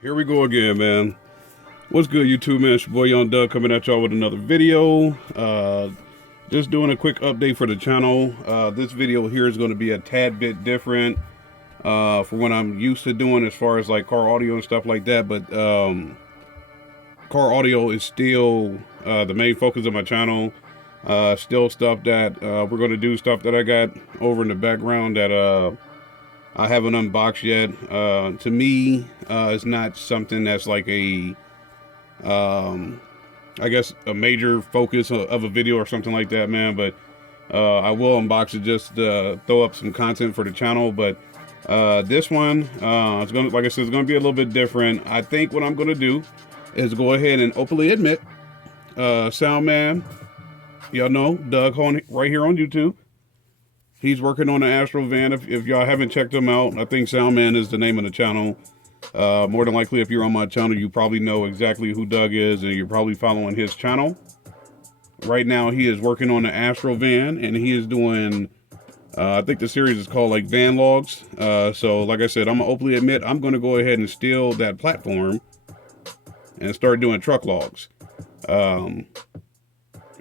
Here we go again, man. What's good, YouTube, man? It's your boy Young Doug coming at y'all with another video. Just doing a quick update for the channel. This video here is going to be a tad bit different for what I'm used to doing as far as like car audio and stuff like that. But car audio is still the main focus of my channel. Still stuff that we're going to do, stuff that I got over in the background that I haven't unboxed yet. To me, it's not something that's like a, I guess a major focus of a video or something like that, man. But I will unbox it just to throw up some content for the channel. But this one, it's gonna, like I said, it's gonna be a little bit different. I think what I'm gonna do is go ahead and openly admit, Sound Man, y'all know Doug right here on YouTube. He's working on the Astro van. If y'all haven't checked him out, I think Soundman is the name of the channel. More than likely, if you're on my channel, you probably know exactly who Doug is, and you're probably following his channel. Right now, he is working on the Astro van, and he is doing, I think the series is called like Van Logs. So like I said, I'm gonna openly admit, I'm gonna go ahead and steal that platform and start doing truck logs.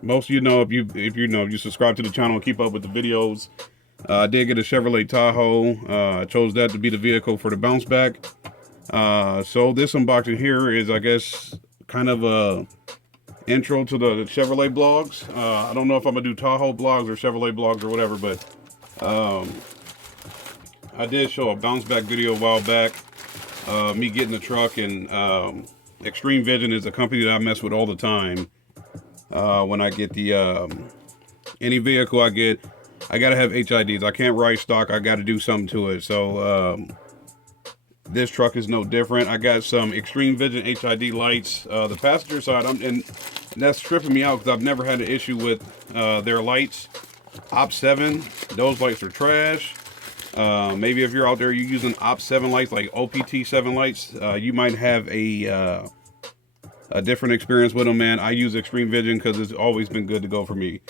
Most of you know, if you subscribe to the channel and keep up with the videos, I did get a Chevrolet Tahoe. I chose that to be the vehicle for the bounce back. So this unboxing here is, I guess, kind of a intro to the Chevrolet blogs. I don't know if I'm gonna do Tahoe blogs or Chevrolet blogs or whatever, but I did show a bounce back video a while back. Me getting the truck, and Extreme Vision is a company that I mess with all the time. When I get the any vehicle I get, I gotta have HIDs. I can't ride stock. I gotta do something to it. So this truck is no different. I got some Extreme Vision HID lights. The passenger side, and that's tripping me out because I've never had an issue with their lights. Op 7, those lights are trash. Maybe if you're out there, you're using Op 7 lights, like OPT 7 lights, you might have a different experience with them, man. I use Extreme Vision because it's always been good to go for me.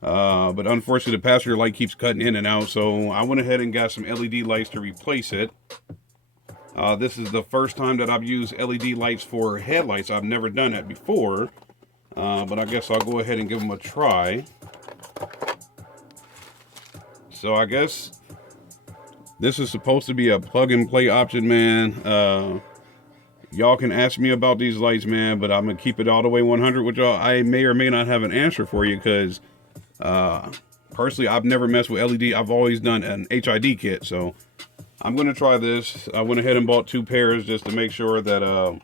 But unfortunately, the passenger light keeps cutting in and out, so I went ahead and got some LED lights to replace it. This is the first time that I've used LED lights for headlights. I've never done that before, but I guess I'll go ahead and give them a try. So I guess this is supposed to be a plug-and-play option, man. Y'all can ask me about these lights, man, but I'm gonna keep it all the way 100 with y'all. I may or may not have an answer for you because personally, I've never messed with LED. I've always done an HID kit, so I'm gonna try this. I went ahead and bought 2 pairs just to make sure that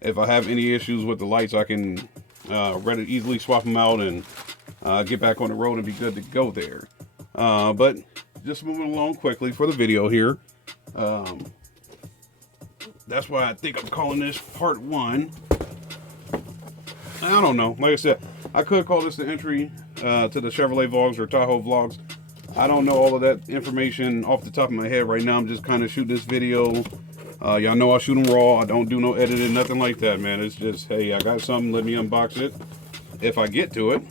if I have any issues with the lights, I can readily easily swap them out and get back on the road and be good to go there. But just moving along quickly for the video here. That's why I think I'm calling this part 1. I don't know. Like I said, I could call this the entry to the Chevrolet vlogs or Tahoe vlogs. I don't know all of that information off the top of my head right now. I'm just kind of shooting this video. Y'all know I shoot them raw. I don't do no editing, nothing like that, man. It's just, hey, I got something. Let me unbox it if I get to it.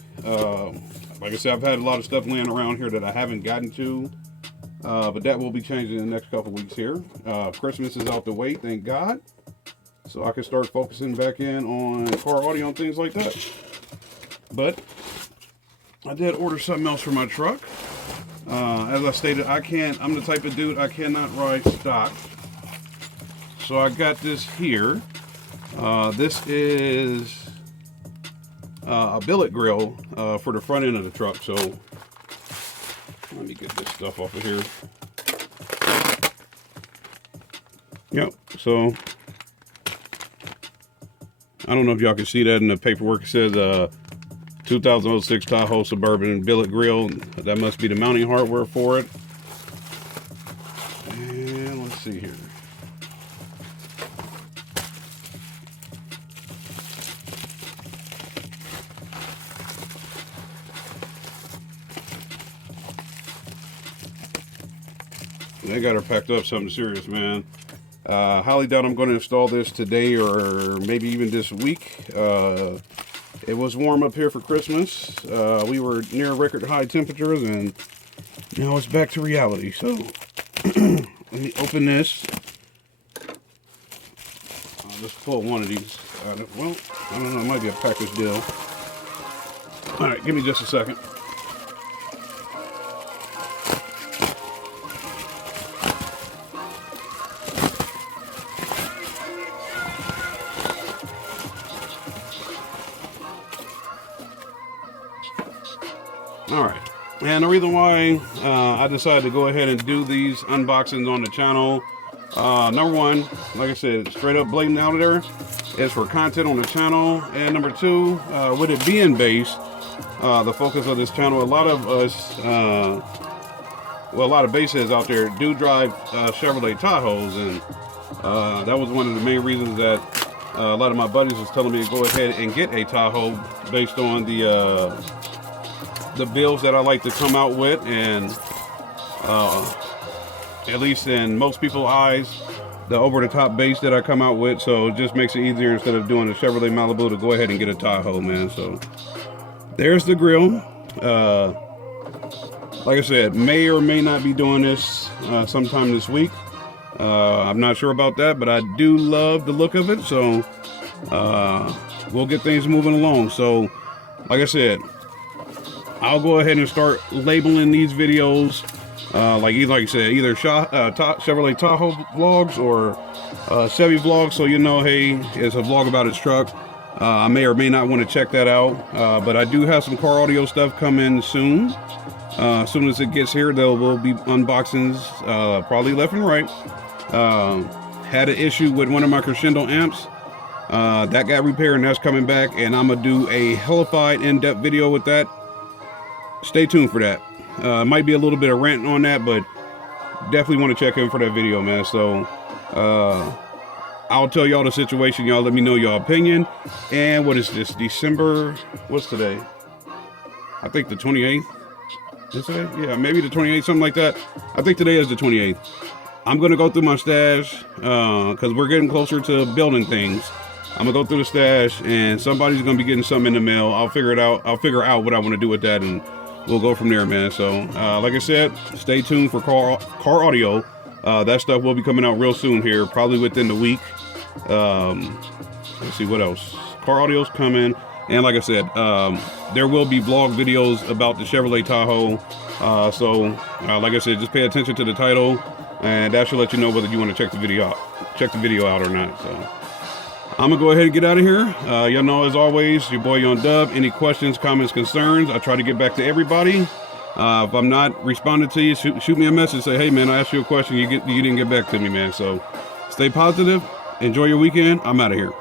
Like I said, I've had a lot of stuff laying around here that I haven't gotten to. But that will be changing in the next couple weeks here. Christmas is out the way, thank God. So I can start focusing back in on car audio and things like that. But I did order something else for my truck. As I stated, I'm the type of dude, I cannot ride stock. So I got this here. This is a billet grill for the front end of the truck. So let me get this stuff off of here. Yep, so I don't know if y'all can see that in the paperwork. It says 2006 Tahoe Suburban billet grill. That must be the mounting hardware for it. And let's see here. They got her packed up something serious, man. Highly doubt I'm going to install this today or maybe even this week. It was warm up here for Christmas. We were near record high temperatures, and now it's back to reality. So let me open this. just pull one of these. Well, I don't know. It might be a package deal. All right, give me just a second. All right, and the reason why I decided to go ahead and do these unboxings on the channel, number one, like I said, straight up blatant out of there, is for content on the channel, and number two, with it being based, the focus of this channel, a lot of us, well, a lot of baseheads out there do drive Chevrolet Tahoes, and that was one of the main reasons that a lot of my buddies was telling me to go ahead and get a Tahoe based on the builds that I like to come out with, and at least in most people's eyes, the over-the-top base that I come out with. So it just makes it easier, instead of doing a Chevrolet Malibu, to go ahead and get a Tahoe, man. So there's the grill. Like I said, may or may not be doing this sometime this week. I'm not sure about that, but I do love the look of it, so we'll get things moving along. So like I said, I'll go ahead and start labeling these videos, like I said, either Chevrolet Tahoe vlogs or Chevy vlogs, so you know, hey, it's a vlog about its truck. I may or may not want to check that out, but I do have some car audio stuff coming soon. As soon as it gets here, there will be unboxings, probably left and right. Had an issue with one of my crescendo amps. That got repaired, and that's coming back, and I'm gonna do a hellified in-depth video with that. Stay tuned for that. Might be a little bit of ranting on that, but definitely want to check in for that video, man. So I'll tell y'all the situation. Y'all let me know your opinion. And what is this, December, what's today? I think the 28th. Is today? Yeah, maybe the 28th, something like that. I think today is the 28th. I'm gonna go through my stash because we're getting closer to building things. I'm gonna go through the stash, and somebody's gonna be getting something in the mail. I'll figure it out. I'll figure out what I want to do with that, and we'll go from there, man. So like I said, stay tuned for car audio. That stuff will be coming out real soon here, probably within the week. Let's see what else. Car audio's coming, and like I said, there will be vlog videos about the Chevrolet Tahoe. So like I said, just pay attention to the title, and that should let you know whether you want to check the video out or not. So I'm gonna go ahead and get out of here. Y'all know, as always, your boy Young Dub. Any questions, comments, concerns, I try to get back to everybody. If I'm not responding to you, shoot me a message. Say, hey man, I asked you a question, you didn't get back to me, man. So stay positive, enjoy your weekend. I'm out of here.